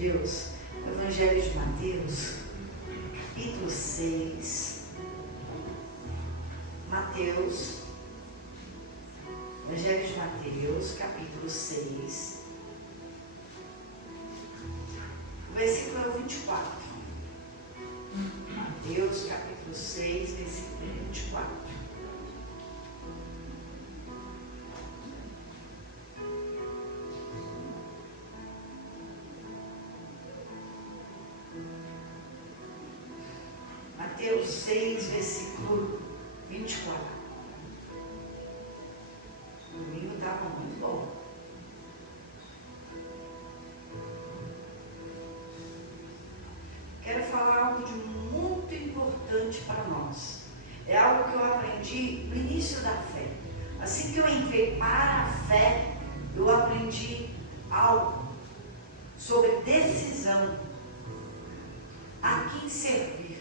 Deus, no Evangelho de Mateus, capítulo 6. Mateus, Evangelho de Mateus, capítulo 6, versículo é o 24. Mateus, capítulo 6, versículo 24. Mateus 6, versículo 24. O domingo estava muito bom. Quero falar algo de muito importante para nós. É algo que eu aprendi no início da fé. Assim que eu entrei para a fé, eu aprendi algo sobre decisão. A quem servir.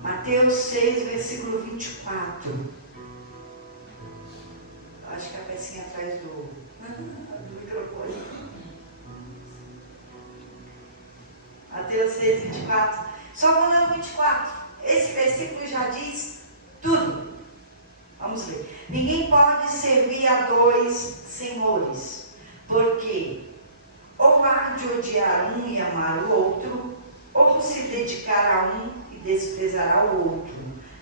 Mateus 6, versículo 24. Acho que a pecinha atrás do microfone. Mateus 6, 24. Só vou ler o 24. Esse versículo já diz tudo. Vamos ler. Ninguém pode servir a dois senhores, porque ou há de odiar um e amar o outro, ou se dedicar a um e desprezar ao outro.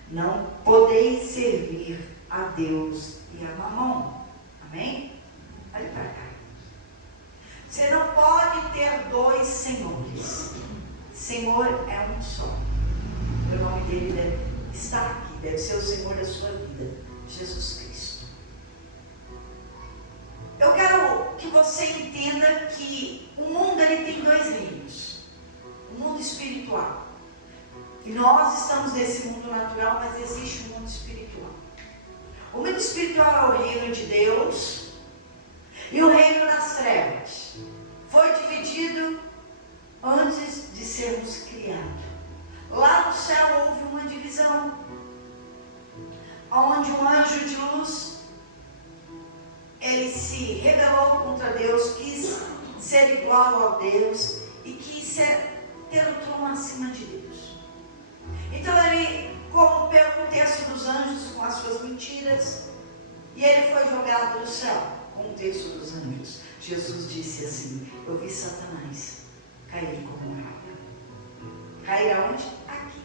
Não podeis servir a Deus e a Mamon. Amém? Olha para cá. Você não pode ter dois senhores. Senhor é um só. O nome dele deve estar aqui. Deve ser o Senhor da sua vida. Jesus Cristo. Eu quero que você entenda que o mundo ele tem dois reinos. O mundo espiritual. E nós estamos nesse mundo natural, mas existe um mundo espiritual. O mundo espiritual é o reino de Deus e o reino das trevas. Foi dividido antes de sermos criados. Lá no céu houve uma divisão, onde um anjo de luz, ele se rebelou contra Deus, quis ser igual ao Deus e quis ter o trono acima de Deus. Então ele corrompeu o terço dos anjos com as suas mentiras e ele foi jogado do céu com o terço dos anjos. Jesus disse assim: eu vi Satanás cair como um raio. Cair aonde? Aqui,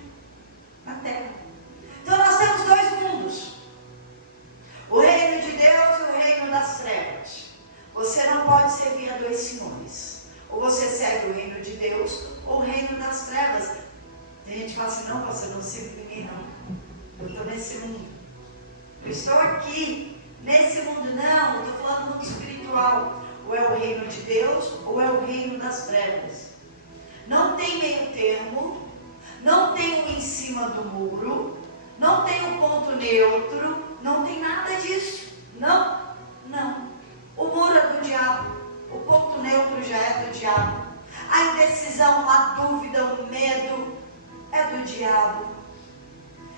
na terra. Então nós temos dois mundos: o reino de Deus e o reino das trevas. Você não pode servir a dois senhores. Ou você serve o reino de Deus ou o reino das trevas. Tem gente que fala assim: não, você não serve ninguém, não. Eu estou nesse mundo. Eu estou aqui, nesse mundo. Não, eu estou falando do mundo espiritual. Ou é o reino de Deus ou é o reino das trevas. Não tem meio termo. Não tem um em cima do muro. Não tem um ponto neutro. Não tem nada disso. Não, não. O muro é do diabo. O ponto neutro já é do diabo. A indecisão, a dúvida, o medo é do diabo.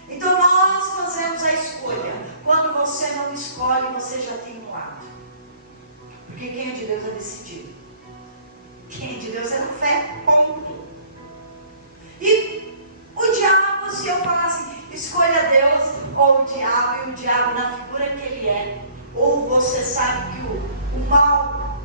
Então nós fazemos a escolha. Quando você não escolhe, você já tem um lado. Porque quem é de Deus é decidido. Quem é de Deus é na fé, ponto. E o diabo, se eu falar assim, escolha Deus ou o diabo, e o diabo na figura que ele é, ou você sabe que o mal,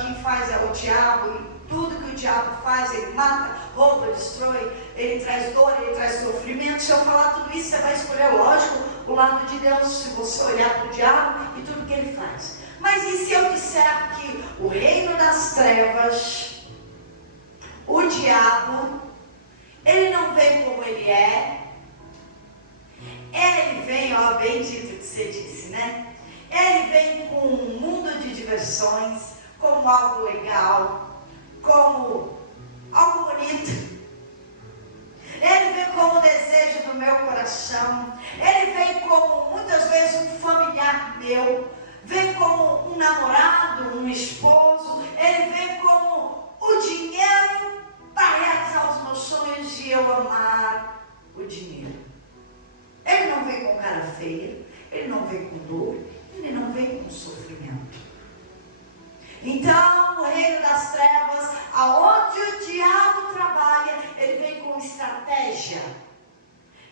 quem faz é o diabo, e tudo que o diabo faz, ele mata, rouba, destrói, ele traz dor, ele traz sofrimento. Se eu falar tudo isso, você vai escolher, lógico, o lado de Deus, se você olhar para o diabo e tudo que ele faz. Mas e se eu disser que o reino das trevas, o diabo, ele não vem como ele é, ele vem, ó, bem dito que você disse, né? Ele vem com um mundo de diversões, como algo legal, como algo bonito. Ele vem como o desejo do meu coração. Ele vem como muitas vezes um familiar meu. Vem como um namorado, um esposo. Ele vem como o dinheiro para realizar os meus sonhos e eu amar o dinheiro. Ele não vem com cara feia. Ele não vem com dor. Ele não vem com sofrimento. Então, o reino das trevas, aonde o diabo trabalha, ele vem com estratégia,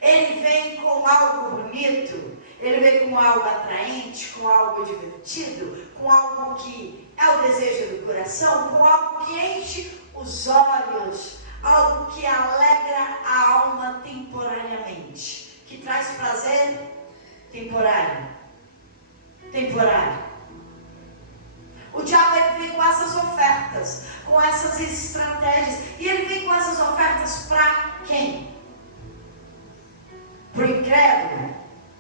ele vem com algo bonito, ele vem com algo atraente, com algo divertido, com algo que é o desejo do coração, com algo que enche os olhos, algo que alegra a alma temporariamente, que traz prazer temporário. O diabo, ele vem com essas ofertas, com essas estratégias. E ele vem com essas ofertas para quem? Para o incrédulo?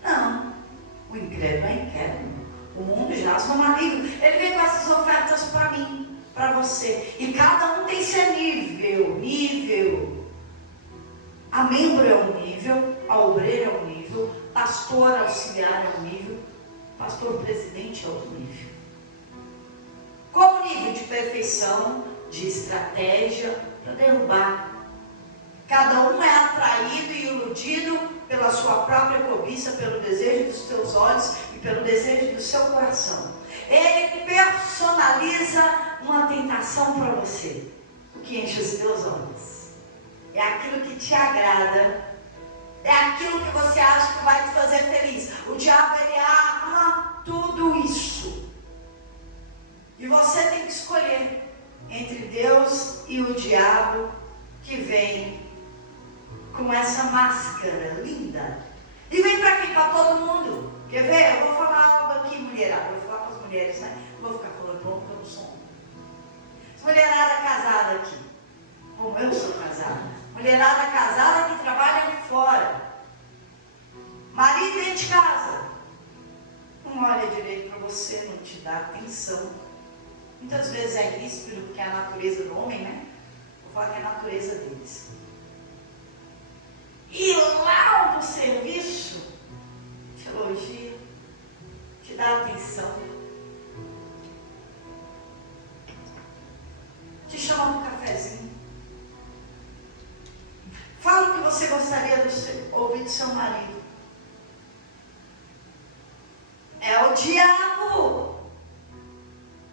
Não. O incrédulo é incrédulo. O mundo jaz no maligno. Ele vem com essas ofertas para mim, para você. E cada um tem seu nível. A membro é um nível, a obreira é um nível, pastor auxiliar é um nível, pastor presidente é outro nível. Qual o nível de perfeição, de estratégia para derrubar? Cada um é atraído e iludido pela sua própria cobiça, pelo desejo dos teus olhos e pelo desejo do seu coração. Ele personaliza uma tentação para você. O que enche os teus olhos é aquilo que te agrada, é aquilo que você acha que vai te fazer feliz. O diabo, ele arma tudo isso. E você tem que escolher entre Deus e o diabo, que vem com essa máscara linda. E vem para quem? Para todo mundo. Quer ver? Eu vou falar algo aqui, mulherada. Eu vou falar para as mulheres, né? Não vou ficar falando pronto, porque eu não sou homem. As mulherada casada aqui. Como eu sou casada. Mulherada casada que trabalha fora. Marido dentro de casa. Não olha direito para você, não te dá atenção. Muitas vezes é ríspido, porque é a natureza do homem, né? Vou falar que é a natureza deles. E lá no serviço, te elogia, te dá atenção, te chama para um cafezinho, fala o que você gostaria de ouvir do seu marido. É o diabo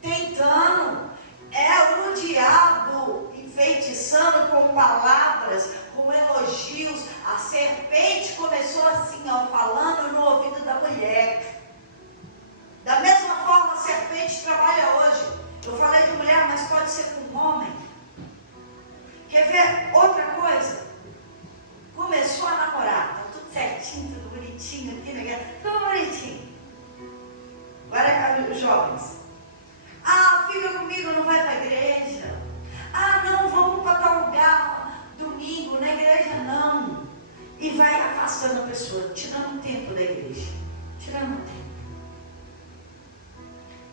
tentando, é o diabo enfeitiçando com palavras, com elogios. A serpente começou assim, ó, falando no ouvido da mulher. Da mesma forma a serpente trabalha hoje. Eu falei de mulher, mas pode ser com um homem. Quer ver outra coisa? Começou a namorar, tá tudo certinho, tudo bonitinho aqui, né? Tudo bonitinho. Agora os jovens. Ah, fica comigo, não vai para a igreja. Ah, não, vamos para tal lugar domingo, na igreja não. E vai afastando a pessoa, tirando o tempo da igreja. Tirando o tempo.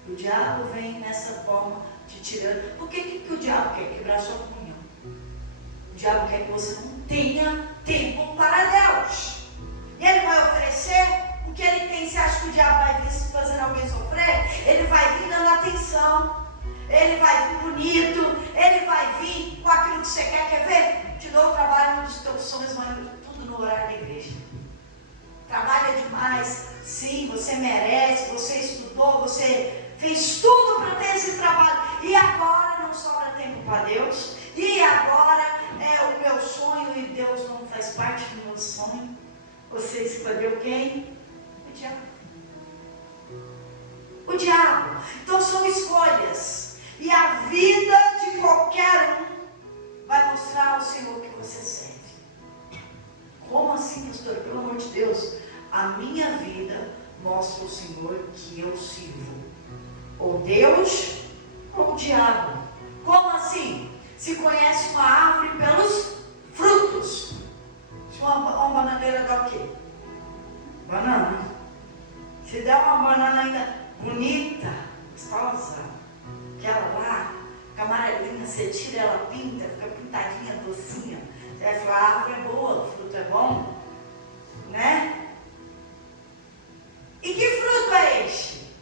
O diabo vem nessa forma de tirando. Por que o diabo quer? Quebrar sua comunhão. O diabo quer que você não tenha tempo para Deus. E ele vai oferecer o que ele tem. Você acha que o diabo vai vir se fazendo alguém sofrer? Ele vai vir dando atenção. Ele vai vir bonito. Ele vai vir com aquilo que você quer. Quer ver? Te dou o trabalho dos teus sonhos, mas tudo no horário da igreja. Trabalha demais. Sim, você merece. Você estudou. Você fez tudo para ter esse trabalho. E agora não sobra tempo para Deus. E agora é o meu sonho e Deus não faz parte do meu sonho. Você escolheu quem? O diabo. O diabo. Então são escolhas. E a vida de qualquer um vai mostrar ao Senhor que você serve. Como assim, pastor? Pelo amor de Deus. A minha vida mostra ao Senhor que eu sirvo. Ou Deus ou o diabo. Como assim? Se conhece uma árvore pelos frutos. Se uma bananeira dá o quê? Banana. Se der uma banana ainda bonita, gostosa, aquela lá, camarelinha, você tira ela, pinta, fica pintadinha, docinha. Você vai falar, a árvore é boa, o fruto é bom, né? E que fruto é este?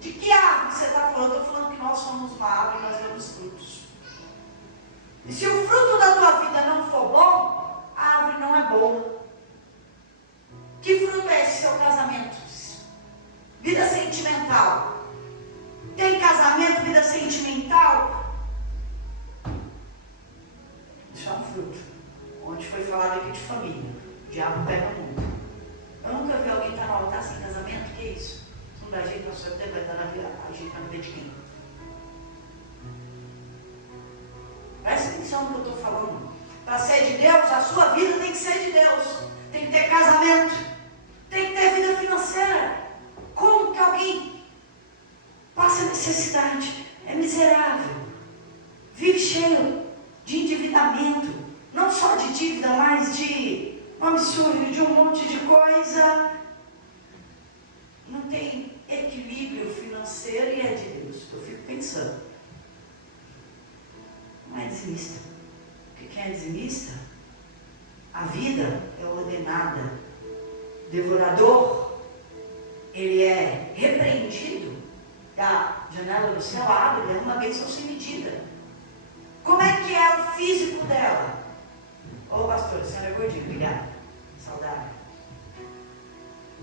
De que árvore você está falando? Eu estou falando que nós somos uma árvore e nós damos frutos. E se o fruto da tua vida não for bom, a árvore não é boa. Que fruto é esse seu casamento? Vida sentimental. Tem casamento, vida sentimental, isso é um fruto. Onde foi falado aqui de família. O diabo pega o mundo. Eu nunca vi alguém estar no altar sem casamento. Que é isso? Não dá jeito, nós só vai estar na vida, a gente na vida de quem? Presta atenção no que eu estou falando. Para ser de Deus, a sua vida tem que ser de Deus. Tem que ter casamento. Tem que ter vida financeira. Como que alguém passa necessidade? É miserável. Vive cheio de endividamento. Não só de dívida, mas de um absurdo, de um monte de coisa. Não tem equilíbrio financeiro e é de Deus. Eu fico pensando. Não é dizimista. Porque quem é dizimista, a vida é ordenada. Devorador, ele é repreendido. Da janela do céu abre, é uma bênção sem medida. Como é que é o físico dela? Ô pastor, a senhora é gordinha, obrigada. Saudável.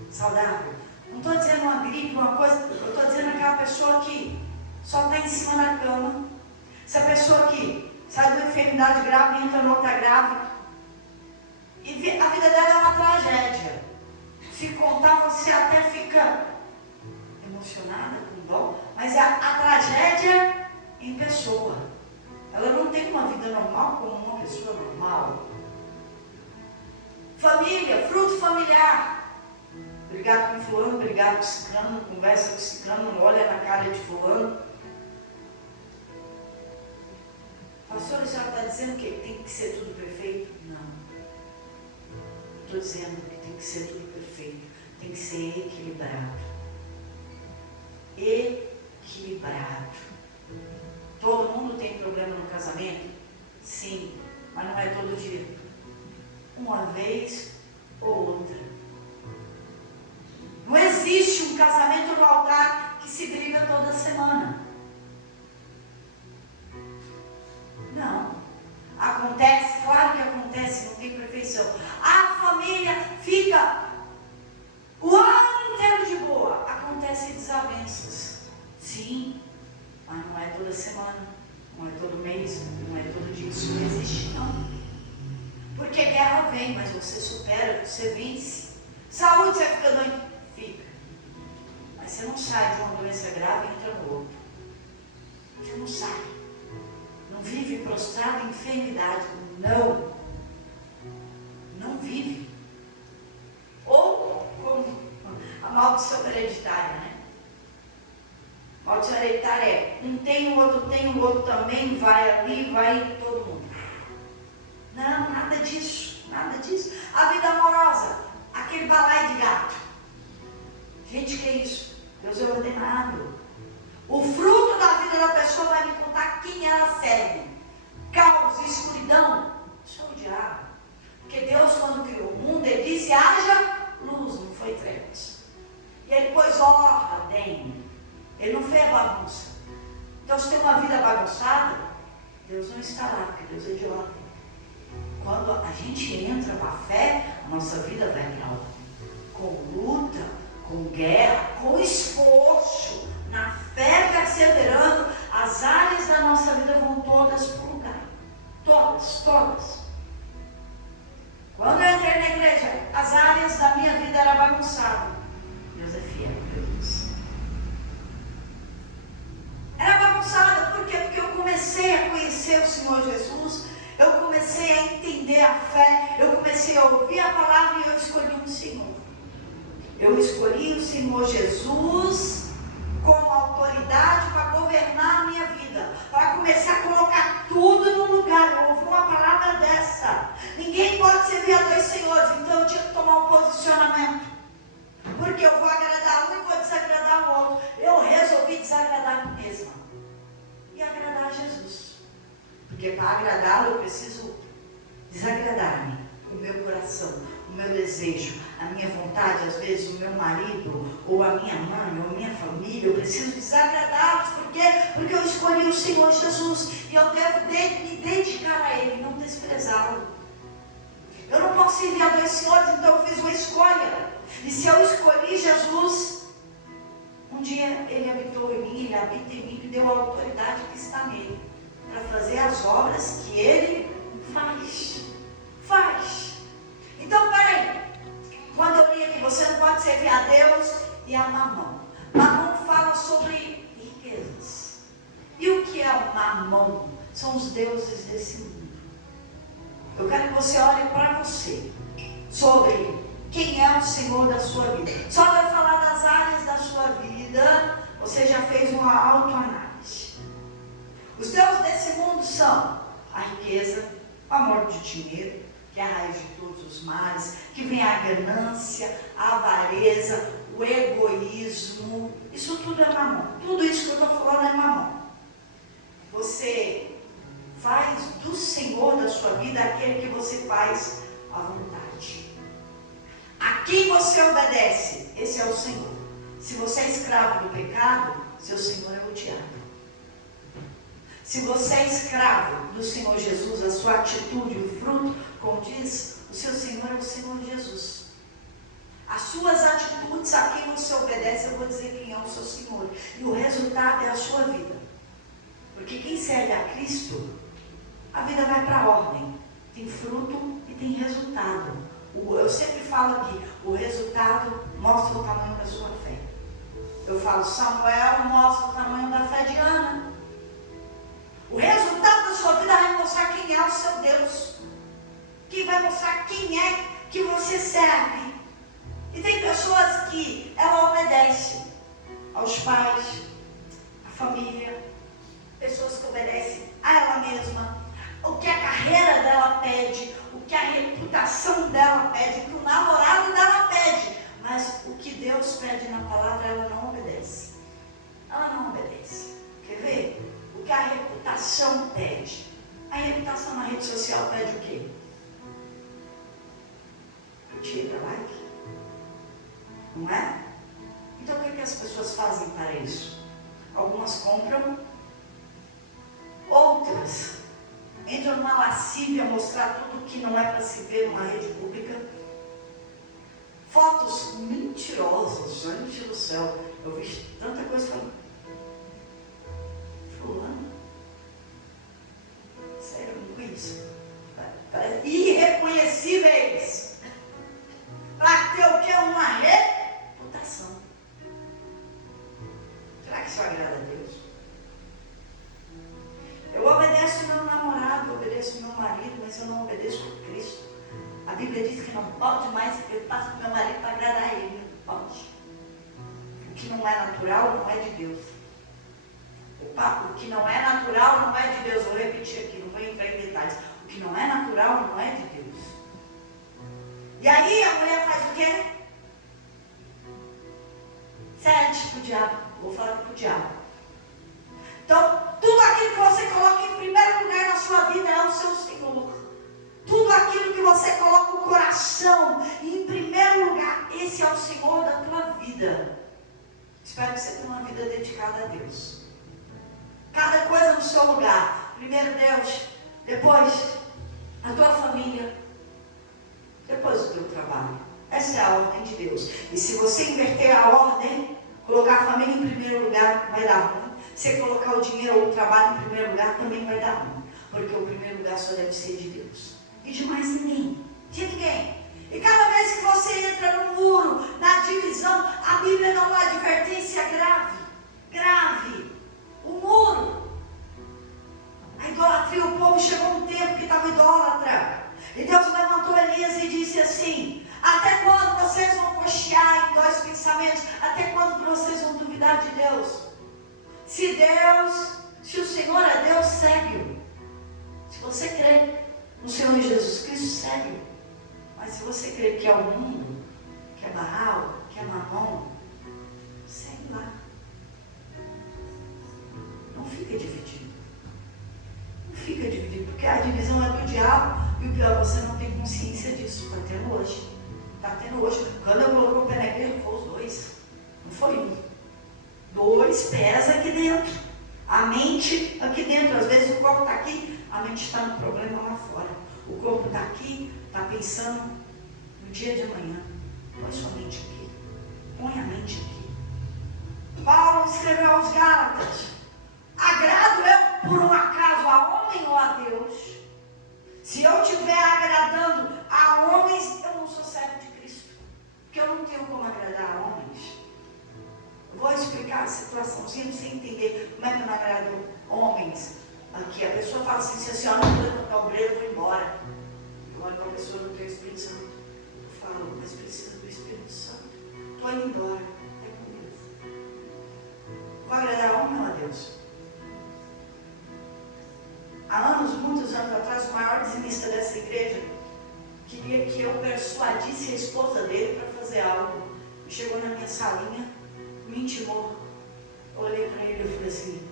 Saudável. Não estou dizendo uma gripe, uma coisa, eu estou dizendo aquela pessoa que só está em cima da cama. Essa pessoa que sai de uma enfermidade grave e entra noutra grave. E a vida dela é uma tragédia. Se contar, você até fica emocionada, com dó, mas a tragédia em pessoa. Ela não tem uma vida normal como uma pessoa normal. Família, fruto familiar. Obrigado com fulano, obrigado com ciclano, conversa com ciclano, olha na cara de fulano. Pastor, a senhora está dizendo que tem que ser tudo perfeito? Não. Estou dizendo que tem que ser tudo perfeito. Tem que ser equilibrado. Equilibrado. Todo mundo tem problema no casamento? Sim, mas não é todo dia. Uma vez ou outra. Não existe um casamento no altar que se briga toda semana. Não. Acontece, claro que acontece, não tem perfeição. A família fica o ano inteiro de boa. Acontecem desavenças. Sim, mas não é toda semana, não é todo mês, não é todo dia. Isso não existe, não. Porque guerra vem, mas você supera, você vence. Saúde, você fica doente? Fica. Mas você não sai de uma doença grave e entra no outro. Você não sai. Não vive prostrado em enfermidade. Não. Não vive. Ou como a maldição hereditária, né? Maldição hereditária é um tem, o outro também, vai ali, vai todo mundo. Não, nada disso, nada disso. A vida amorosa, aquele balaio de gato. Gente, que é isso? Deus é ordenado. O fruto da vida da pessoa vai me contar quem ela serve. Caos e escuridão, isso é o diabo. Porque Deus, quando criou o mundo, Ele disse, haja luz, não foi trevas. E Ele pôs ordem. Ele não fez bagunça. Então, se tem uma vida bagunçada, Deus não está lá, porque Deus é de ordem. Quando a gente entra com a fé, a nossa vida vai para a ordem. Com luta, com guerra, com esforço, na fé perseverando, as áreas da nossa vida vão todas para o lugar. Todas, todas. Quando eu entrei na igreja, as áreas da minha vida eram bagunçadas. Deus é fiel, meu Deus. Era bagunçada, por quê? Porque eu comecei a conhecer o Senhor Jesus, eu comecei a entender a fé, eu comecei a ouvir a palavra e eu escolhi o Senhor. Eu escolhi o Senhor Jesus como autoridade para governar a minha vida, para começar a colocar tudo no lugar. Eu ouvi uma palavra dessa. Ninguém pode servir a dois senhores, então eu tinha que tomar um posicionamento. Porque eu vou agradar um e vou desagradar o outro. Eu resolvi desagradar a mim mesma e agradar a Jesus. Porque para agradá-lo eu preciso desagradar-me, o meu coração, o meu desejo, a minha vontade, às vezes o meu marido, ou a minha mãe, ou a minha família. Eu preciso desagradá-los. Por quê? Porque eu escolhi o Senhor Jesus e eu devo me dedicar a Ele, não desprezá-lo. Eu não posso servir a dois senhores, então eu fiz uma escolha. E se eu escolhi Jesus, não Um dia ele habitou em mim, ele habita em mim, me deu a autoridade que está nele, para fazer as obras que ele faz. Então, peraí, quando eu li aqui, você não pode servir a Deus e a Mamon. Mamon fala sobre riquezas. E o que é o Mamon? São os deuses desse mundo. Eu quero que você olhe para você, sobre quem é o Senhor da sua vida. Só vai falar das áreas da sua vida, você já fez uma autoanálise. Os deuses desse mundo são a riqueza, o amor de dinheiro, que é a raiz de todos os males, que vem a ganância, a avareza, o egoísmo. Isso tudo é mamon. Tudo isso que eu estou falando é mamon. Você faz do Senhor da sua vida aquele que você faz à vontade. A quem você obedece, esse é o Senhor. Se você é escravo do pecado, seu Senhor é o diabo. Se você é escravo do Senhor Jesus, a sua atitude, o fruto, como diz, o seu Senhor é o Senhor Jesus. As suas atitudes, a quem você obedece, eu vou dizer quem é o seu Senhor. E o resultado é a sua vida. Porque quem serve a Cristo, a vida vai para a ordem. Tem fruto e tem resultado. Eu sempre falo aqui, o resultado mostra o tamanho da sua fé. Eu falo, Samuel mostra o tamanho da fé de Ana. O resultado da sua vida vai mostrar quem é o seu Deus. Que vai mostrar quem é que você serve. E tem pessoas que ela obedece aos pais, à família, pessoas que obedecem a ela mesma, o que a carreira dela pede, o que a reputação dela pede, o que o namorado dela pede, mas o que Deus pede na palavra ela não obedece. Ela não obedece. Quer ver? O que a reputação pede. A reputação na rede social pede o quê? Curtida, like? Não é? Então o que as pessoas fazem para isso? Algumas compram, outras entram numa lascívia, mostrar tudo que não é para se ver numa rede pública. Fotos mentirosas, gente do céu. Eu vi tanta coisa falando. Fulano. Sério, não conheço. Irreconhecíveis. Para ter o que? Uma reputação. Será que isso agrada a Deus? Eu obedeço meu namorado, eu obedeço meu marido, mas eu não obedeço a Cristo. A Bíblia diz que não pode mais eu faço meu marido para agradar ele. Não pode. O que não é natural não é de Deus. O que não é natural não é de Deus. Vou repetir aqui, não vou entrar em detalhes. O que não é natural não é de Deus. E aí a mulher faz o quê? Cede para o diabo. Vou falar para o diabo. Então, tudo aquilo que você coloca em primeiro lugar na sua vida é o seu Senhor. Tudo aquilo que você coloca o coração em primeiro lugar, esse é o Senhor da tua vida. Espero que você tenha uma vida dedicada a Deus. Cada coisa no seu lugar. Primeiro Deus, depois a tua família, depois o teu trabalho. Essa é a ordem de Deus. E se você inverter a ordem, colocar a família em primeiro lugar, vai dar ruim. Se colocar o dinheiro ou o trabalho em primeiro lugar, também vai dar ruim. Porque o primeiro lugar só deve ser de Deus. E de mais ninguém. De ninguém. E cada vez que você entra no muro, na divisão, a Bíblia dá uma advertência grave. Grave. O muro. A idolatria, o povo chegou um tempo que estava idólatra. E Deus levantou Elias e disse assim: até quando vocês vão cochear em dois pensamentos? Até quando vocês vão duvidar de Deus? Se o Senhor é Deus, segue-o. Se você crê no Senhor Jesus Cristo, segue-o. Mas se você crê que é o mundo, que é Baal, que é Mamon, segue lá. Não fica dividido. Não fica dividido, porque a divisão é do diabo. E o pior, você não tem consciência disso. Está tendo hoje. Está tendo hoje. Quando eu coloquei o pé na igreja, foi os dois. Não foi um. Dois pés aqui dentro. A mente aqui dentro. Às vezes o corpo está aqui, a mente está no problema lá fora. O corpo está aqui, está pensando no dia de amanhã. Põe sua mente aqui. Põe a mente aqui. Paulo escreveu aos Gálatas: agrado eu por um acaso a homem ou a Deus? Se eu estiver agradando a homens, eu não sou servo de Cristo, porque eu não tenho como agradar a homens. Eu vou explicar a situaçãozinha para você entender como é que eu não agrado homens. Aqui a pessoa fala assim: se a senhora não puder tocar o obreiro, eu vou embora. Eu olho para a pessoa, não tem o Espírito Santo. Eu falo: mas precisa do Espírito Santo. Estou indo embora. É com Deus. Vou agradar a homem ou a Deus? Há anos, muitos anos atrás, o maior dizimista dessa igreja queria que eu persuadisse a esposa dele para fazer algo. Chegou na minha salinha, me intimou. Eu olhei para ele e falei assim: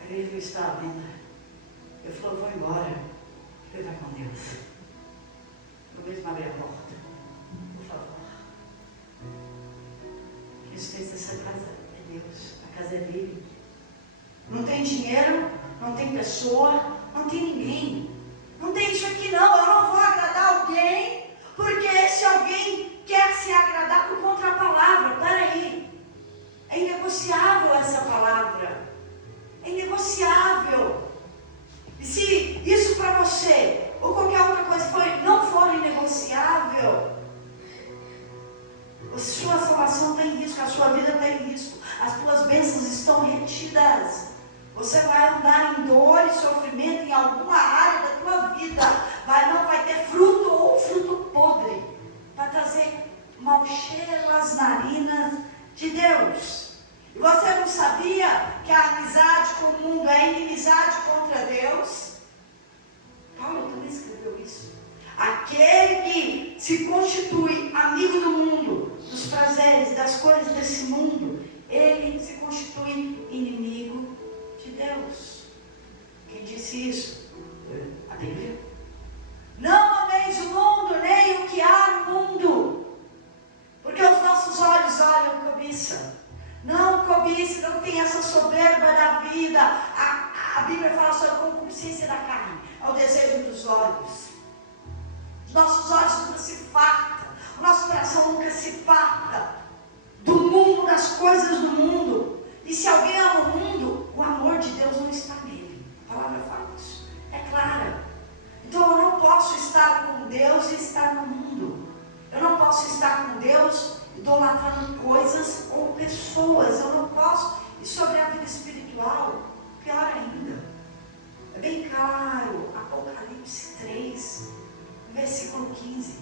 a igreja não está à venda. Ele falou: eu vou embora. Ele vai com Deus. Eu mesmo abri a porta. Por favor. Quem fez essa casa é Deus. A casa é dele. Não tem dinheiro, não tem pessoa, não tem ninguém. Não tem isso aqui não. Eu não vou agradar alguém, porque esse alguém quer se agradar por contra a palavra. Peraí. É inegociável essa palavra. É inegociável. E se isso para você, ou qualquer outra coisa não for inegociável, a sua salvação está em risco, a sua vida está em risco, as tuas bênçãos estão retidas. Você vai andar em dor e sofrimento em alguma área da tua vida. Não vai ter fruto ou fruto podre. Vai trazer mau cheiro às narinas de Deus. E você não sabia que a amizade com o mundo é inimizade contra Deus? Paulo também escreveu isso. Aquele que se constitui amigo do mundo, dos prazeres, das coisas desse mundo, ele se constitui inimigo de Deus. Quem disse isso? A Bíblia. Não ameis o mundo, nem o que há no mundo, porque os nossos olhos olham cobiça. Não cobice, não tem essa soberba da vida. A Bíblia fala sobre a concupiscência da carne, é o desejo dos olhos. Os nossos olhos nunca se fartam, o nosso coração nunca se farta do mundo, das coisas do mundo. E se alguém ama o mundo, o amor de Deus não está nele. A palavra fala isso, é clara. Então eu não posso estar com Deus e estar no mundo. Eu não posso estar com Deus idolatrando coisas ou pessoas. Eu não posso. E sobre a vida espiritual, pior ainda. É bem claro, Apocalipse 3, versículo 15.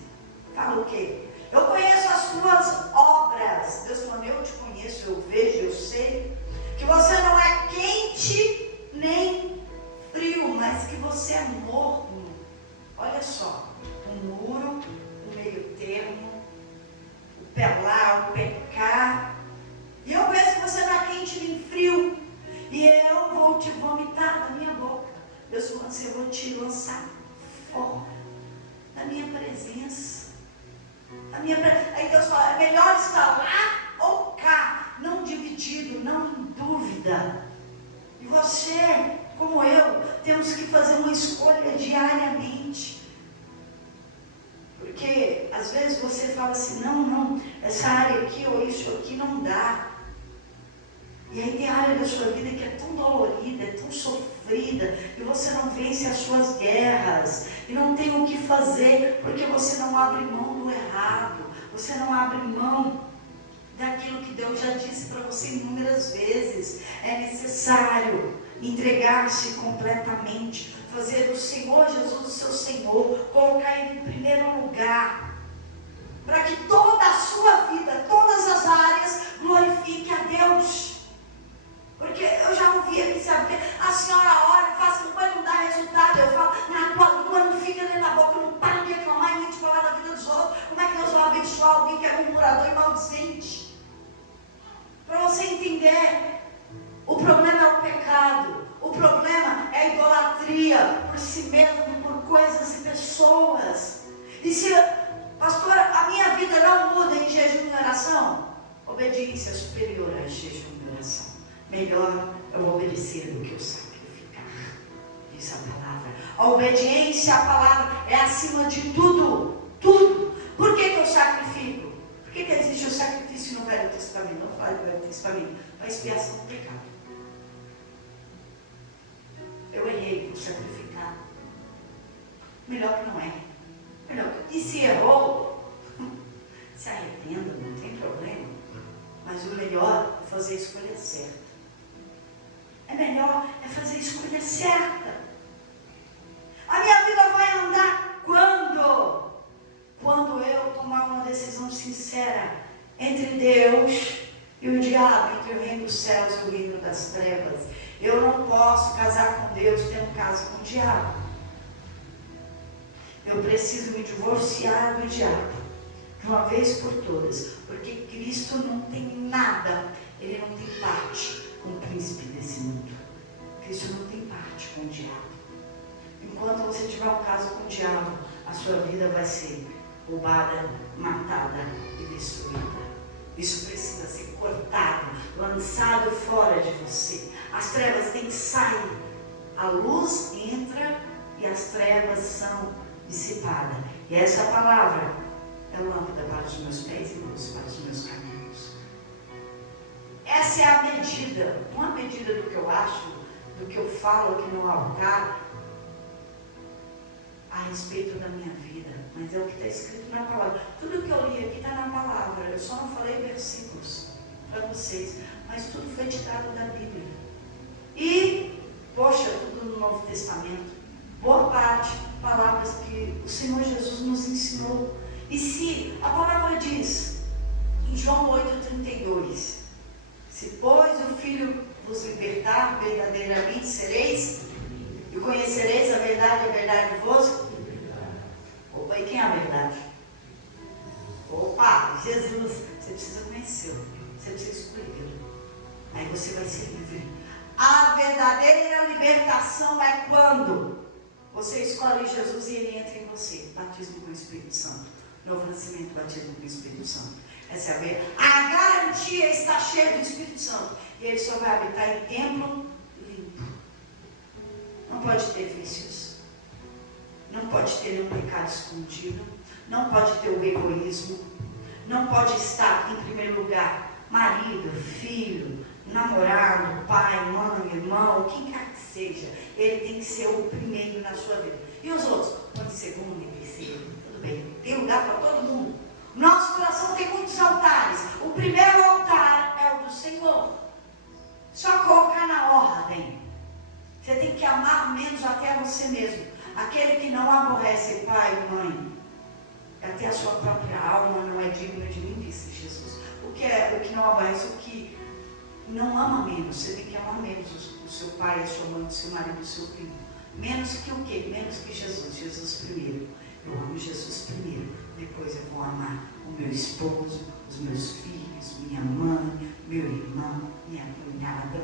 Fala o quê? Eu conheço as tuas obras. Deus falando: eu te conheço, eu vejo, eu sei que você não é quente nem frio, mas que você é morno. Olha só, um muro, um meio termo, o pelar, o pecar. E eu vejo que você não é quente nem frio, e eu vou te vomitar da minha boca. Deus falou assim: eu vou te lançar fora da minha presença. Aí Deus fala: é melhor estar lá ou cá, não dividido, não em dúvida. E você, como eu, temos que fazer uma escolha diariamente. Porque às vezes você fala assim: não, essa área aqui ou isso aqui não dá. E aí tem área da sua vida que é tão dolorida, é tão sofrida, e você não vence as suas guerras, e não tem o que fazer, porque você não abre mão do errado, você não abre mão daquilo que Deus já disse para você inúmeras vezes. É necessário entregar-se completamente, fazer do Senhor Jesus o seu Senhor, colocar Ele em primeiro lugar, para que toda a sua vida, todas as áreas, glorifique a Deus. Porque eu já ouvi aqui, sabe, a senhora ora, faça, depois não dá resultado. Eu falo: na tua língua não fica dentro da boca, não para de reclamar e nem de falar da vida dos outros. Como é que Deus vai abençoar alguém que é murmurador e maldizente? Para você entender, o problema é o pecado, o problema é a idolatria por si mesmo, por coisas e pessoas. E se, pastora, a minha vida não muda em jejum e oração, obediência superior a jejum e oração. Melhor eu obedecer do que eu sacrificar, diz a palavra. A obediência à palavra é acima de tudo, tudo. Por que eu sacrifico? Por que existe o sacrifício no Velho Testamento? Não fala do Velho Testamento, para expiação do pecado. Eu errei, vou sacrificar. Melhor que não é. Melhor que... E se errou, se arrependa, não tem problema. Mas o melhor é fazer a escolha certa. É melhor é fazer a escolha certa. A minha vida vai andar quando? Quando eu tomar uma decisão sincera entre Deus e o diabo, entre o reino dos céus e o reino das trevas. Eu não posso casar com Deus tendo caso com o diabo. Eu preciso me divorciar do diabo, de uma vez por todas, porque Cristo não tem nada, Ele não tem parte com o príncipe desse mundo. Cristo não tem parte com o diabo. Enquanto você tiver um caso com o diabo, a sua vida vai ser roubada, matada e destruída. Isso precisa ser cortado, lançado fora de você. As trevas têm que sair. A luz entra e as trevas são dissipadas. E essa palavra é lâmpada para os meus pés e luz para os meus caminhos. Essa é a medida, não a medida do que eu acho, do que eu falo aqui no altar, a respeito da minha vida, mas é o que está escrito na palavra. Tudo que eu li aqui está na palavra. Eu só não falei versículos para vocês, mas tudo foi tirado da Bíblia. E, poxa, tudo no Novo Testamento. Boa parte, palavras que o Senhor Jesus nos ensinou. E se a palavra diz, em João 8,32, se pois o Filho vos libertar, verdadeiramente sereis, e conhecereis a verdade vos. Opa, e quem é a verdade? Opa, Jesus. Você precisa conhecê-lo, você precisa escolhê-lo. Aí você vai ser livre. A verdadeira libertação é quando você escolhe Jesus e Ele entra em você. Batismo com o Espírito Santo. Novo nascimento, batismo com o Espírito Santo. Essa é a garantia está cheia do Espírito Santo. E Ele só vai habitar em templo limpo. Não pode ter vícios. Não pode ter nenhum pecado escondido. Não pode ter o egoísmo. Não pode estar em primeiro lugar marido, filho, namorado, pai, mãe, irmão, quem quer que seja. Ele tem que ser o primeiro na sua vida. E os outros? Pode ser segundo e terceiro. Tudo bem. Tem lugar para todo mundo. Nosso coração tem muitos altares. O primeiro altar é o do Senhor. Só colocar na ordem. Você tem que amar menos até você mesmo. Aquele que não aborrece pai e mãe, até a sua própria alma não é digno de mim, disse Jesus. O que não aborrece, o que não ama menos. Você tem que amar menos o seu pai, a sua mãe, o seu marido, o seu filho. Menos que o quê? Menos que Jesus. Jesus primeiro. Eu amo Jesus primeiro. Depois eu vou amar o meu esposo, os meus filhos, minha mãe, meu irmão, minha cunhada,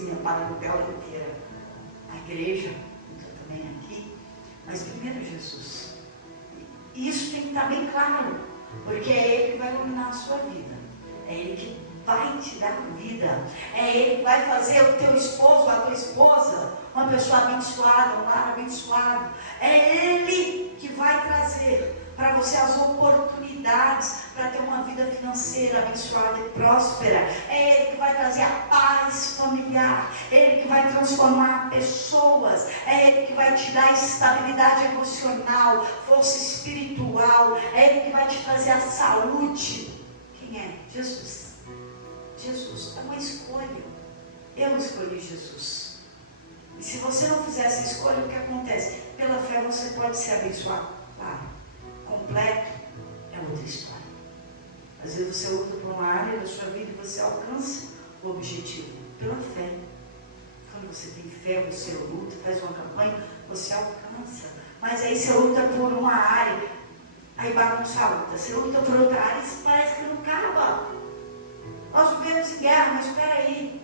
minha parentela inteira. A igreja, eu também aqui. Mas primeiro Jesus. E isso tem que estar bem claro. Porque é Ele que vai iluminar a sua vida. É Ele que vai te dar vida. É Ele que vai fazer o teu esposo, a tua esposa, uma pessoa abençoada, um lar abençoado. É Ele que vai trazer para você as oportunidades para ter uma vida financeira abençoada e próspera. É Ele que vai trazer a paz familiar. É Ele que vai transformar pessoas. É Ele que vai te dar estabilidade emocional, força espiritual. É Ele que vai te trazer a saúde. Quem é? Jesus. Jesus é uma escolha. Eu escolhi Jesus. E se você não fizer essa escolha, o que acontece? Pela fé você pode ser abençoado. Claro. Completo é outra história. Às vezes você luta por uma área da sua vida e você alcança o objetivo pela fé. Quando você tem fé, você luta, faz uma campanha, você alcança. Mas aí você luta por uma área, aí bagunça a luta. Você luta por outra área e parece que não acaba. Nós vivemos em guerra, mas espera aí.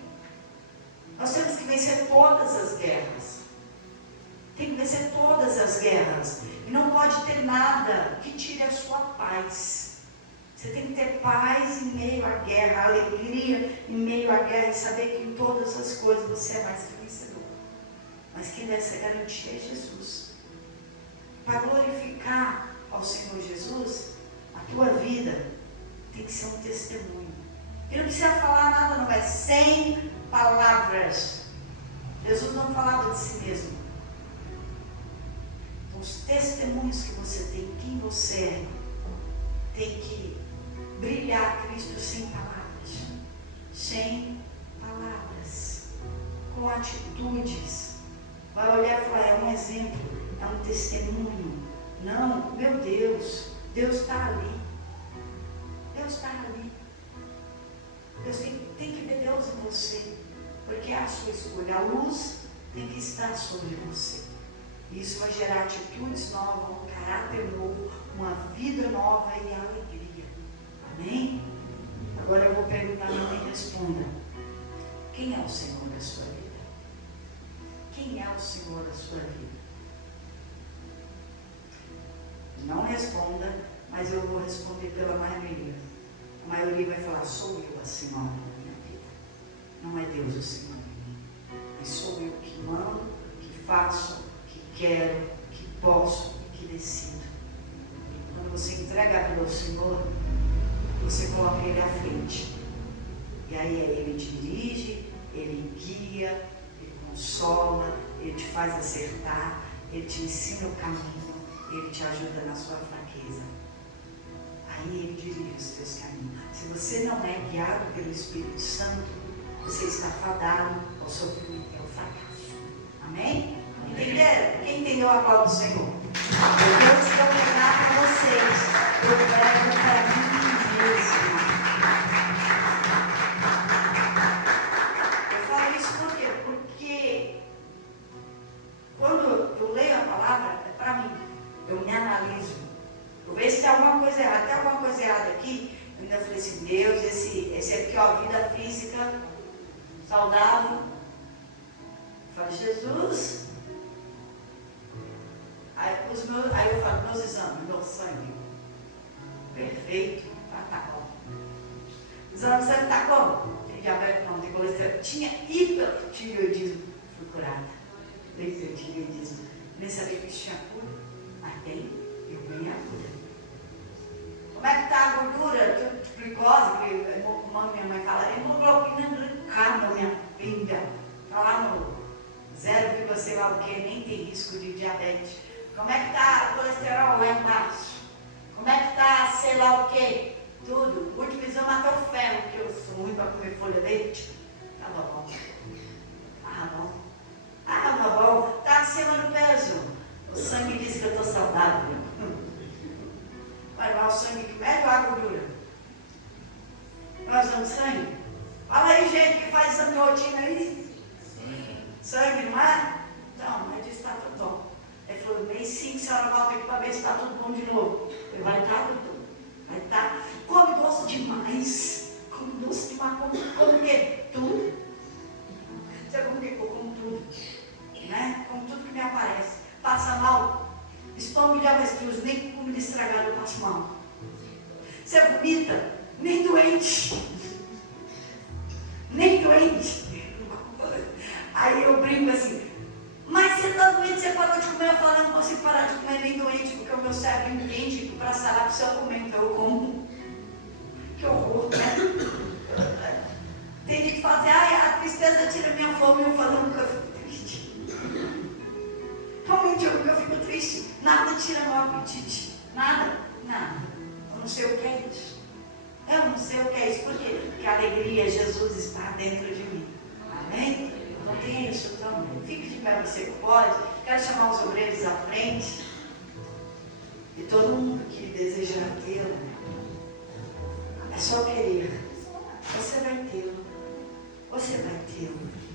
Nós temos que vencer todas as guerras. Tem que vencer todas as guerras. E não pode ter nada que tire a sua paz. Você tem que ter paz em meio à guerra, alegria em meio à guerra e saber que em todas as coisas você é mais que vencedor. Mas quem dá essa garantia é Jesus. Para glorificar ao Senhor Jesus, a tua vida tem que ser um testemunho. E não precisa falar nada, não, é sem palavras. Jesus não falava de si mesmo. Então, os testemunhos que você tem, quem você é, tem que brilhar Cristo sem palavras. Sem palavras. Com atitudes. Vai olhar e falar, é um exemplo, é um testemunho. Não, meu Deus, Deus está ali. Deus está ali. Deus tem que ver Deus em você, porque é a sua escolha. A luz tem que estar sobre você. Isso vai gerar atitudes novas, um caráter novo, uma vida nova e alegria. Amém? Agora eu vou perguntar, não responda. Quem é o Senhor da sua vida? Quem é o Senhor da sua vida? Não responda, mas eu vou responder pela maioria. A maioria vai falar, sou eu a Senhora da minha vida. Não é Deus o Senhor em mim. Mas sou eu que mando, que faço, que quero, que posso e que decido. Quando você entrega a vida ao Senhor, você coloca Ele à frente. E aí Ele dirige, Ele guia, Ele consola, Ele te faz acertar, Ele te ensina o caminho, Ele te ajuda na sua fraqueza. Aí Ele dirige os teus caminhos. Se você não é guiado pelo Espírito Santo, você está fadado ao sofrimento e ao fracasso. Amém? Entenderam? Quem entendeu a palavra do Senhor? Eu te vou pregar para vocês. Eu prego para mim mesmo. Eu falo isso por quê? Porque quando eu leio a palavra, é para mim. Eu me analiso. Eu vejo se tem alguma coisa errada. Tem alguma coisa errada aqui? Eu ainda falei assim, Deus, esse aqui, ó, vida física, saudável. Eu falo, Jesus. Aí eu falo, meus exames, meu sangue. Perfeito. Tá bom. O exame está como? Tem diabetes, não, tem colesterol. Tinha hipertireoidismo. Fui curada. Hipertireoidismo. Nem sabia que isso tinha cura. Mas tem, eu ganhei a cura. Como é que está a gordura? Glicose, que minha mãe fala, hemoglobina glicada, minha filha. Está lá no 0, sei lá o que, nem tem risco de diabetes. Como é que está o colesterol lá embaixo? Como é que está, sei lá o que? Tudo. O último exame até o ferro, porque eu sou muito para comer folha verde. Tá bom. Ah, bom. Ah, tá bom. Está acima do peso. O sangue diz que eu estou saudável. Vai lá o sangue que mede ou a gordura? Nós damos sangue? Fala aí, gente, que faz exame de rotina aí. Sangue, não é? Não, mas disse que está tudo bom. Ele falou, mês 5, a senhora volta aqui para ver se está tudo bom de novo. Ele vai estar, doutor. Vai estar. Come doce demais. Come doce demais. Come o quê? Tudo. Você come o quê? Eu como tudo. Né? Como tudo que me aparece. Passa mal. Estômago de avestruz, nem com comida estragada eu passo mal. Você vomita, nem doente. Nem doente. Aí eu brinco assim, mas você está doente, você parou de comer. Eu falo, eu não consigo parar de comer nem doente, porque o meu cérebro entende que para sarar precisa comer, então eu como. Que horror, né? Tem gente que fala assim, a tristeza tira minha fome. Eu falo, eu nunca fico triste. Realmente eu fico triste. Nada tira meu apetite. Nada. Eu não sei o que é isso. Eu não sei o que é isso. Por quê? Porque a alegria, Jesus está dentro de mim. Amém? Então tem isso também. Fique de pé, você que pode. Quero chamar os obreiros à frente. E todo mundo que deseja tê-lo. É só querer. Você vai tê-lo. Você vai tê-lo.